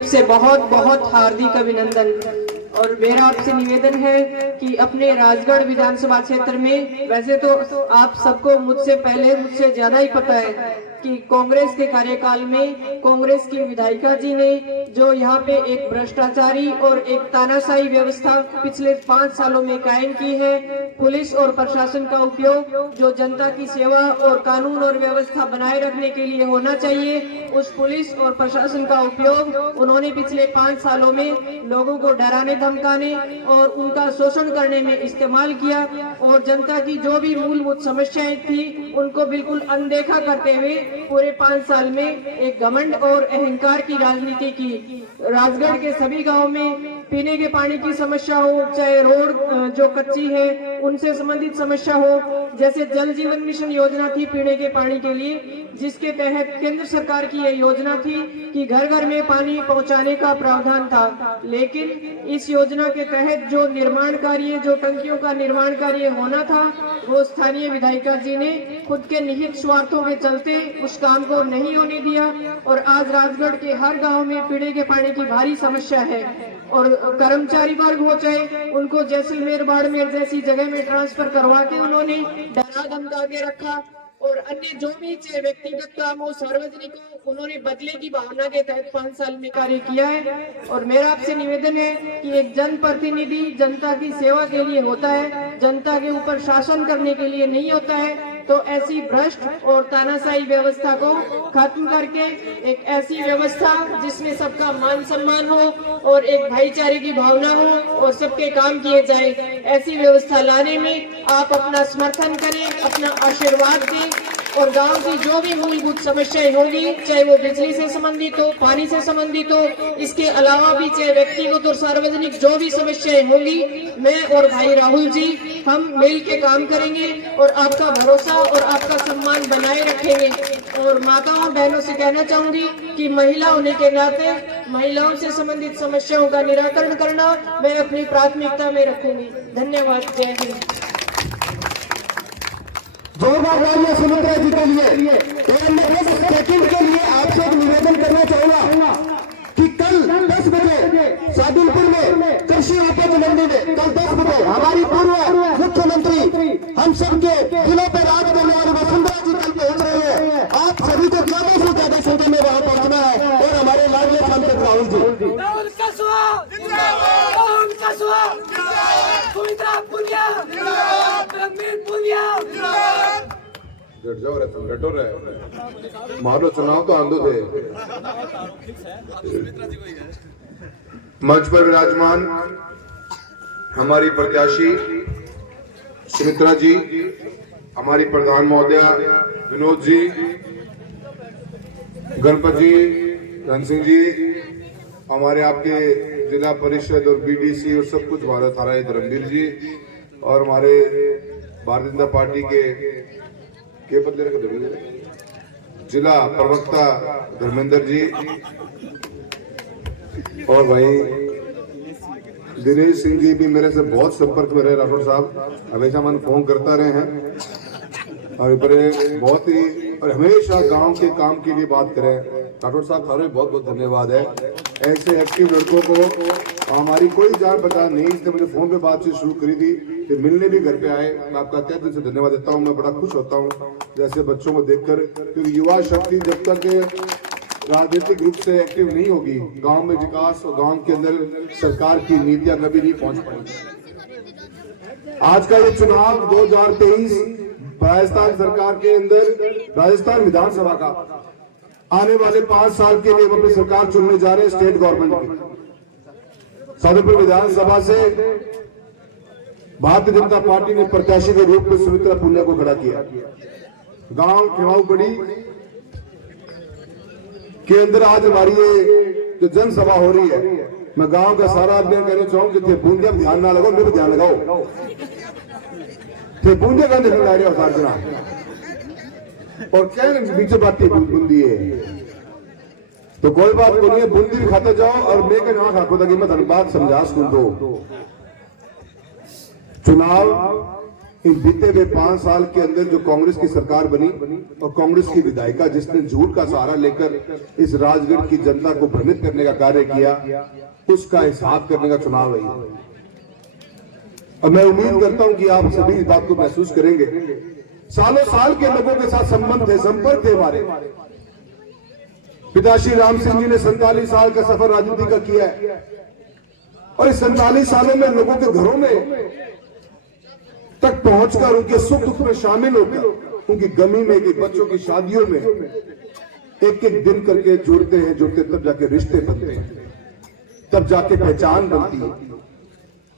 से बहुत बहुत हार्दिक अभिनंदन। और मेरा आपसे निवेदन है कि अपने राजगढ़ विधानसभा क्षेत्र में, वैसे तो आप सबको मुझसे ज्यादा ही पता है कि कांग्रेस के कार्यकाल में कांग्रेस की विधायिका जी ने जो यहाँ पे एक भ्रष्टाचारी और एक तानाशाही व्यवस्था पिछले 5 सालों में कायम की है। पुलिस और प्रशासन का उपयोग जो जनता की सेवा और कानून और व्यवस्था बनाए रखने के लिए होना चाहिए, उस पुलिस और प्रशासन का उपयोग उन्होंने पिछले 5 सालों में लोगों को डराने धमकाने और उनका शोषण करने में इस्तेमाल किया। और जनता की जो भी मूलभूत समस्याएं थी उनको बिल्कुल अनदेखा करते हुए पूरे 5 साल में एक घमंड और अहंकार की राजनीति की। राजगढ़ के सभी गांव में पीने के पानी की समस्या हो, चाहे रोड जो कच्ची है उनसे संबंधित समस्या हो, जैसे जल जीवन मिशन योजना थी पीने के पानी के लिए, जिसके तहत केंद्र सरकार की यह योजना थी कि घर घर में पानी पहुंचाने का प्रावधान था। लेकिन इस योजना के तहत जो निर्माण कार्य, जो टंकियों का निर्माण कार्य होना था, वो स्थानीय विधायिका जी ने खुद के निहित स्वार्थों के चलते उस काम को नहीं होने दिया। और आज राजगढ़ के हर गांव में पीने के पानी की भारी समस्या है। और कर्मचारी वर्ग हो, चाहे उनको जैसलमेर बाड़मेर जैसी जगह में ट्रांसफर करवा के उन्होंने डरा धमका के रखा। और अन्य जो भी व्यक्तिगत काम हो, सार्वजनिक हो, उन्होंने बदले की भावना के तहत 5 साल में कार्य किया है। और मेरा आपसे निवेदन है कि एक जनप्रतिनिधि जनता की सेवा के लिए होता है, जनता के ऊपर शासन करने के लिए नहीं होता है। तो ऐसी भ्रष्ट और तानाशाही व्यवस्था को खत्म करके एक ऐसी व्यवस्था जिसमें सबका मान सम्मान हो और एक भाईचारे की भावना हो और सबके काम किए जाए, ऐसी व्यवस्था लाने में आप अपना समर्थन करें, अपना आशीर्वाद दें। और गांव की जो भी मूलभूत समस्याएं होंगी, चाहे वो बिजली से संबंधित हो, पानी से संबंधित हो, इसके अलावा भी चाहे व्यक्तिगत और सार्वजनिक जो भी समस्याएं होंगी, मैं और भाई राहुल जी हम मिल के काम करेंगे और आपका भरोसा और आपका सम्मान बनाए रखेंगे। और माताओं बहनों से कहना चाहूंगी कि महिला होने के नाते महिलाओं से संबंधित समस्याओं का निराकरण करना मैं अपनी प्राथमिकता में रखूंगी। धन्यवाद। जय हिंद। जोरदार तालियां सुमित्रा जी के लिए। सेकंड के लिए आपसे एक निवेदन करना चाहूंगा कि कल 10 बजे सादुलपुर में कृषि उपज मंडी में कल 10 बजे हमारी पूर्व मुख्यमंत्री हम सबके दिलों पर राज करने वाली वसुंधरा जी कल पहुंच रहे हैं। आप सभी को ज्यादा से ज्यादा संख्या में वहां पहुंचना है। और हमारे लाडले सांसद राहुल जी, मारो चुनाव तो आंदो थे। मंच पर विराजमान हमारी प्रत्याशी सुमित्रा जी, हमारी प्रधान महोदया विनोद जी, गणपत जी, धन सिंह जी, हमारे आपके जिला परिषद और बीडीसी और सब कुछ भारत हराए धर्मवीर जी, और हमारे भारतीय जनता पार्टी के जिला प्रवक्ता धर्मेंद्र जी, और भाई दिनेश सिंह जी भी मेरे से बहुत संपर्क में रहे। राठौर साहब हमेशा मन फोन करता रहे हैं और बहुत ही और हमेशा गांव के काम के लिए बात करें। राठौर साहब थारे बहुत बहुत धन्यवाद है। ऐसे एक्टिव लड़कों को हमारी कोई जान पहचान नहीं, इसने मुझे फोन पे बातचीत शुरू करी थी, फिर मिलने भी घर पे आए। मैं आपका तहे दिल से धन्यवाद देता हूँ। मैं बड़ा खुश होता हूँ जैसे बच्चों को देखकर, क्योंकि युवा शक्ति जब तक राजनीतिक रूप से एक्टिव नहीं होगी, गांव में विकास और गांव के अंदर सरकार की नीतियां कभी नहीं पहुंच पाएंगी। आज का ये चुनाव 2023 राजस्थान सरकार के अंदर राजस्थान विधानसभा का आने वाले 5 साल के लिए हम अपनी सरकार चुनने जा रहे हैं स्टेट गवर्नमेंट की। सादुलपुर विधानसभा से भारतीय जनता पार्टी ने प्रत्याशी के रूप में सुमित्रा पुनिया को खड़ा किया। गांव खिमाऊ बड़ी के अंदर आज हमारी ये जो जनसभा हो रही है, मैं गांव का सारा आदमी कहना चाहूँ कि बूंदिया में ध्यान ना लगाओ, मेरे ध्यान लगाओ। बूंदिया का देखने जा रहे हो सार्जना और क्या बीचे बात की बूंदी है, तो कोई बात को नहीं है, बूंदी भी खाते जाओ और मैं के ना खाको ताकि मैं धन्यवाद समझा सुन दो। चुनाव इन बीते हुए 5 साल के अंदर जो कांग्रेस की सरकार बनी और कांग्रेस की विधायिका जिसने झूठ का सहारा लेकर इस राजगढ़ की जनता को भ्रमित करने का कार्य किया, उसका हिसाब करने का चुनाव है। और मैं उम्मीद करता हूं कि आप सभी इस बात को महसूस करेंगे। सालों साल के लोगों के साथ संबंध थे, संपर्क थे हमारे। पिता श्री राम सिंह जी ने 47 साल का सफर राजनीति का किया है और इस 47 सालों में लोगों के घरों में तक पहुंचकर उनके सुख दुख में शामिल होकर, उनकी गमी में, उनके बच्चों की शादियों में एक एक दिन करके जुड़ते तब जाके रिश्ते बनते हैं, तब जाके पहचान बनती है।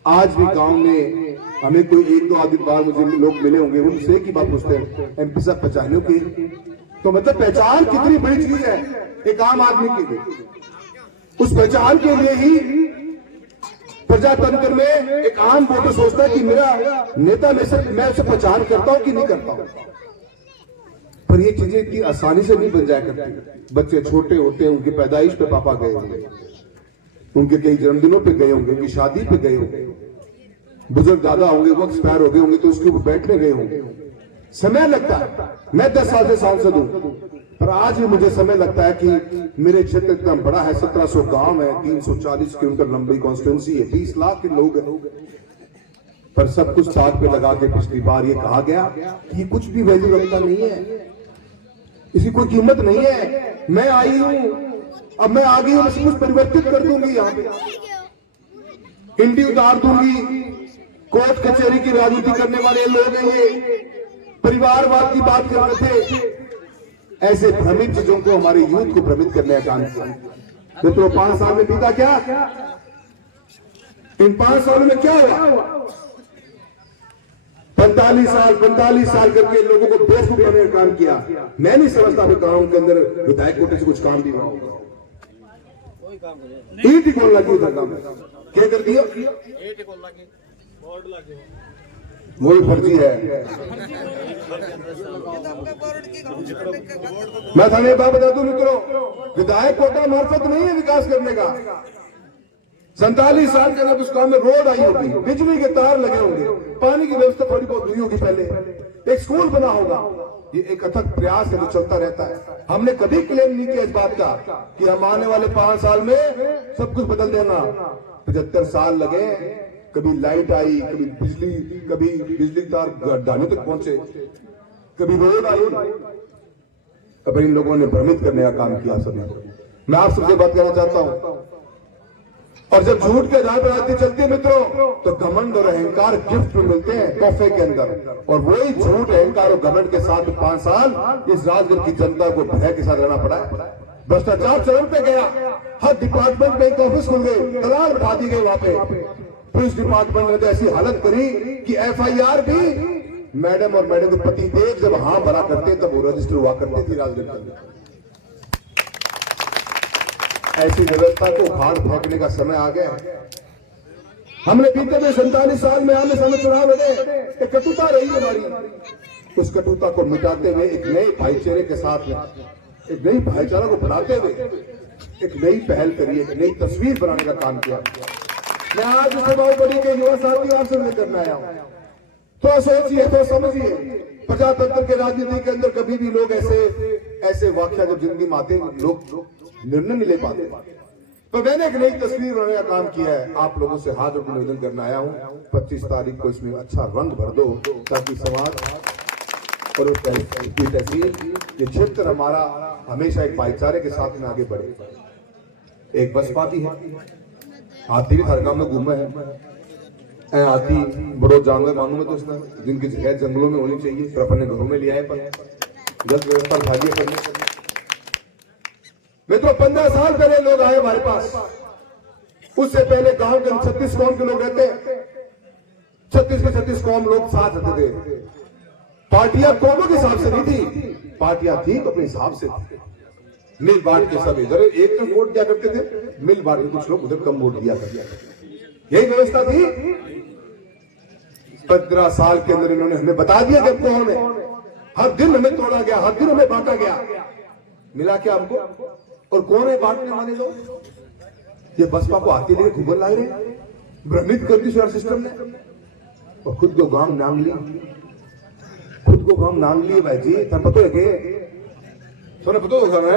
आज भी गांव में हमें कोई 1-2 आदमी बार मुझे लोग मिले होंगे, उनसे एक ही बात पूछते हैं, एमपी साहब पहचानों की, तो मतलब पहचान कितनी बड़ी चीज है एक आम आदमी के लिए। उस पहचान के लिए ही प्रजातंत्र में एक आम वोटर सोचता है कि मेरा नेता में से मैं उसे पहचान करता हूं कि नहीं करता हूं। पर ये चीजें इतनी आसानी से नहीं बन जाया करती। बच्चे छोटे होते हैं, उनकी पैदाइश पे पापा गए होंगे, उनके कई जन्मदिनों पे गए होंगे, उनकी शादी पे गए होंगे, बुजुर्ग दादा होंगे वो एक्सपायर हो गए होंगे तो उसके ऊपर बैठने गए होंगे। समय लगता है। मैं 10 साल से सांसद हूं, पर आज भी मुझे समय लगता है कि मेरे क्षेत्र इतना बड़ा है, 1700 गांव है, 340 किलोमीटर लंबी कॉन्स्टिट्यूंसी है, 20 लाख के लोग हैं, पर सब कुछ साथ पे लगा के पिछली बार ये कहा गया कि ये कुछ भी वैल्यू रखता नहीं है, इसकी कोई कीमत नहीं है। मैं आई हूं, अब मैं आ गई हूं, सब कुछ परिवर्तित कर दूंगी, यहाँ पे हिंदी उतार दूंगी। कोर्ट कचहरी की राजनीति करने वाले लोग हैं, ये परिवारवाद की बात कर रहे थे। ऐसे भ्रमित चीजों को हमारे यूथ को भ्रमित करने का काम किया। मित्रों, 5 साल में बीता क्या? इन 5 सालों में क्या हुआ? 45 साल करके लोगों को बेवकूफ बनाने का काम किया। मैं नहीं समझता अभी गांव के अंदर विधायक कोटे से कुछ काम भी हुआ होगा। ईट ही खोल लगी उधर काम क्या कर दिया? वही फर्जी है। मैं थाने बात बता दूं मित्रों, विधायक कोटा मार्फत नहीं है विकास करने का। 47 साल के अंदर उस गांव में रोड आई होगी, बिजली के तार लगे होंगे, पानी की व्यवस्था थोड़ी बहुत हुई होगी, पहले एक स्कूल बना होगा। ये एक अथक प्रयास है जो चलता रहता है। हमने कभी क्लेम नहीं किया इस बात का कि हम आने वाले 5 साल में सब कुछ बदल देना। 75 साल लगे, कभी लाइट आई, कभी बिजली तार ढाने तक पहुंचे, कभी रोड आई। अब इन लोगों ने भ्रमित करने का काम किया सभी को। मैं आप सबसे बात करना चाहता हूं, और जब झूठ के आधार पर राजनीति चलती है मित्रों, तो घमंड और अहंकार गिफ्ट में मिलते हैं तोहफे के अंदर। और वही झूठ, अहंकार और घमंड के साथ 5 साल इस राजगढ़ की जनता को भय के साथ रहना पड़ा है। भ्रष्टाचार चरम पे गया, हर डिपार्टमेंट में एक ऑफिस खुल गए, दलाल बैठा दी गई वहां पे। पुलिस डिपार्टमेंट ने तो ऐसी हालत करी कि FIR भी मैडम और मैडम के पति देव जब हाँ भरा करते तब वो रजिस्टर हुआ करती थी राजगढ़ के अंदर। ऐसी व्यवस्था को उखाड़ फेंकने का समय आ गया। हमने बीते हुए 47 साल में आने सामने चुनाव लड़े, एक कटुता रही हमारी। उस कटुता को मिटाते हुए एक नए भाईचारे के साथ में, एक नई भाईचारा को बढ़ाते हुए एक नई पहल करी, एक नई तस्वीर बनाने का काम किया। मैं आज सभाओं बड़ी के युवा साथी आपसे मिलकर करना आया हूं। तो सोचिए, तो समझिए, प्रजातंत्र के राजनीति के अंदर कभी भी लोग ऐसे वाकया जब जिंदगी में आते लोग निर्णय नहीं ले पाते। तो मैंने एक नई तस्वीर बनाने का काम किया है। आप लोगों से हाथ जोड़ निवेदन करना आया हूं, 25 तारीख को इसमें अच्छा रंग भर दो ताकि समाज और तहसील ये क्षेत्र हमारा हमेशा एक भाईचारे के साथ में आगे बढ़े। एक बसपा भी है, हाथी भी हर गांव में घूमे हैं। हाथी बड़ो जानवर मानू में तो इसने जिनकी जगह जंगलों में होनी चाहिए, पर अपने घरों में ले आए, पर जब व्यवस्था भाग्य करने। मित्रों, 15 साल पहले लोग आए हमारे पास। उससे पहले गांव के 36 कौम के लोग रहते, 36 के 36 कौम लोग साथ रहते थे। पार्टियां कौमों के हिसाब से नहीं थी, पार्टियां थी तो अपने हिसाब से थी। मिल बांट के सब इधर एक तो वोट दिया करते थे, मिल बांट के कुछ लोग उधर कम वोट दिया करते थे। यही व्यवस्था थी। 15 साल के अंदर इन्होंने हमें बता दिया कि कौन है। हर दिन हमें तोड़ा गया, हर दिन हमें बांटा गया। मिला क्या हमको? और कौन है बांटने वाले लोग? ये बसपा को आते लेके घूमर ला रहे, भ्रमित कर दी सारा सिस्टम ने, और खुद जो गांव नांगली को हम नाम लिए भाई जी तब पता है के सोने पता होगा ना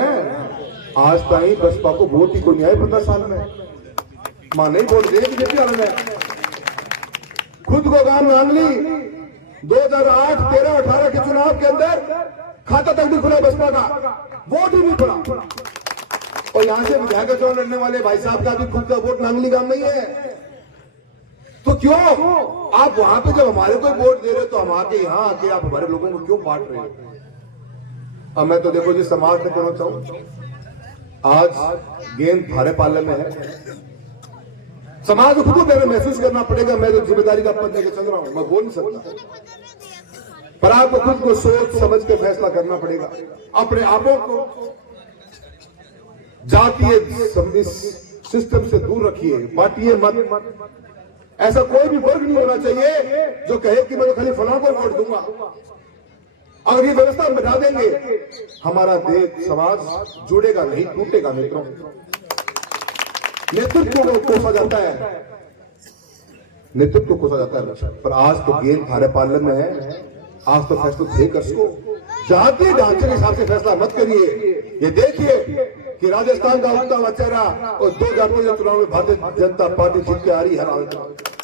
आज ताई बसपा को वोट ही को नहीं आए 15 साल में मां नहीं वोट दे बीजेपी वाले में खुद को काम नाम ली 2008, 13, 18 के चुनाव के अंदर खाता तक नहीं खुला बसपा का वोट ही नहीं खुला और यहां से विधायक चुनाव लड़ने वाले भाई साहब का भी खुद का वोट नांगली गांव में ही है तो क्यों आप वहां पे जब हमारे को वोट दे रहे हो तो हम आके यहाँ आके आप हमारे लोगों को क्यों बांट रहे हो अब मैं तो देखो जी समाज में कहना चाहूं आज गेंद थारे पाले में है समाज को खुद को मेरे महसूस करना पड़ेगा मैं तो जिम्मेदारी का पद लेके चल रहा हूं मैं बोल नहीं सकता पर आपको खुद को सोच समझ के फैसला करना पड़ेगा अपने आपों को जातीय सिस्टम से दूर रखिए बांटिए मत ऐसा कोई भी वर्ग नहीं होना चाहिए जो कहे कि मैं तो खाली फलां को वोट दूंगा अगर ये व्यवस्था हम बता देंगे हमारा देश समाज जुड़ेगा नहीं टूटेगा मित्रों नेतृत्व को कोसा जाता है नेतृत्व को कोसा जाता है पर आज तो गेंद थारे पाले में है आज तो फैसला थे कर सको जातीय ढांचे के हिसाब से फैसला मत करिए ये देखिए कि राजस्थान का उगता हुआ चेहरा और 2000 चुनाव में भारतीय जनता पार्टी जीत के आ रही है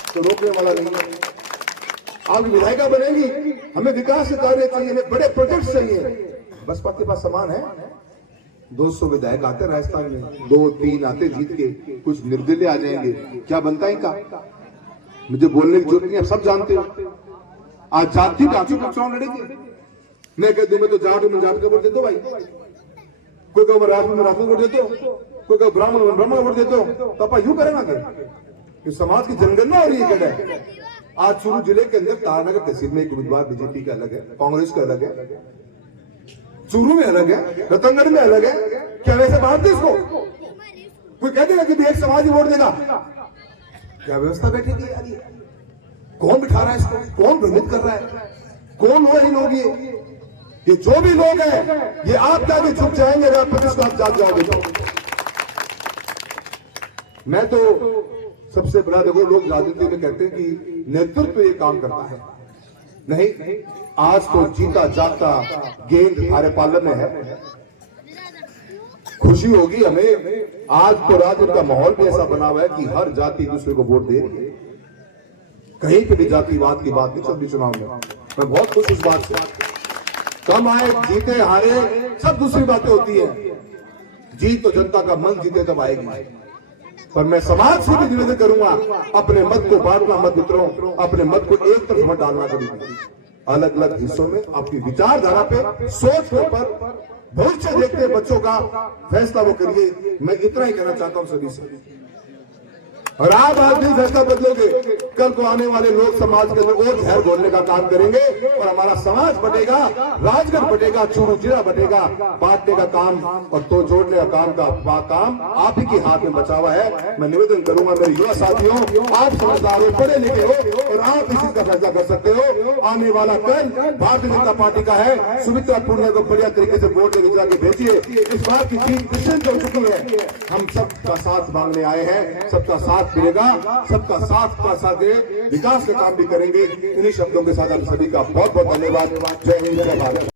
तो रोकने वाला नहीं है आपकी विधायिका बनेगी हमें विकास के कार्य चाहिए हमें बड़े प्रोजेक्ट चाहिए बसपा के पास सामान है 200 विधायक आते राजस्थान में 2-3 आते जीत के कुछ निर्दलीय आ जाएंगे क्या बनता है का मुझे बोलने की जरूरत नहीं आप सब जानते हो आज जाति ढांचे का चुनाव लड़ेंगे मैं कह दूं मैं तो जाट में जाट का वोट देता भाई कोई कहो राजपूत में राजपूत वोट देते हो कोई कहो ब्राह्मण में ब्राह्मण वोट देते हो तो आप यूं करेंगे कि समाज की जनगणना हो रही है क्या आज चूरू जिले के अंदर तारनगर तहसील में एक उम्मीदवार बीजेपी का अलग है कांग्रेस का अलग है चूरू में अलग है रतनगढ़ में अलग है क्या वैसे बात थी इसको कोई कह देगा कि एक समाज ही वोट देगा क्या व्यवस्था बैठेगी यार कौन बिठा रहा है इसको कौन भ्रमित कर रहा है कौन हुआ ही लोग ये जो भी लोग हैं ये आप जाके छुप जाएंगे अगर आप को आप जाग जाओगे तो मैं तो सबसे बड़ा देखो लोग राजनीति में कहते हैं कि नेतृत्व ये काम करता है नहीं आज तो जीता जागता गेंद हमारे पालन में है खुशी होगी हमें आज तो राजनीति का माहौल भी ऐसा बना हुआ है कि हर जाति दूसरे को वोट दे रही है कहीं पे भी जातिवाद की बात नहीं चल रही चुनाव में मैं बहुत खुश इस बात से कम आए जीते हारे सब दूसरी बातें होती है जीत तो जनता का मन जीते तब आएगी पर मैं समाज से भी निवेदन करूंगा अपने मत को बांटना मत मित्रों अपने मत को एक तरफ मत डालना कभी अलग अलग हिस्सों में अपनी विचारधारा पे सोच के ऊपर भविष्य देखते बच्चों का फैसला वो करिए मैं इतना ही कहना चाहता हूं सभी से और आप आज भी फैसला बदलोगे कल को आने वाले लोग समाज के अंदर और जहर घोलने का काम करेंगे और हमारा समाज बटेगा राजगढ़ बटेगा चूरू जिला बटेगा बांटने का काम और तो जोड़ने का काम आप ही के हाथ में बचा हुआ है मैं निवेदन करूंगा मेरे युवा साथियों आप समझदार हो पढ़े लिखे हो और आप इसी का फैसला कर सकते हो आने वाला कल भारतीय जनता पार्टी का है सुमित्रा पुनिया को बढ़िया तरीके से वोट देकर जाके भेजिए इस बार की जीत निश्चित हो चुकी है हम सबका साथ मांगने आए हैं सबका साथ मिलेगा सबका साथ दे विकास के काम भी करेंगे इन्हीं शब्दों के साथ आप सभी का बहुत बहुत धन्यवाद जय हिंद जय भारत।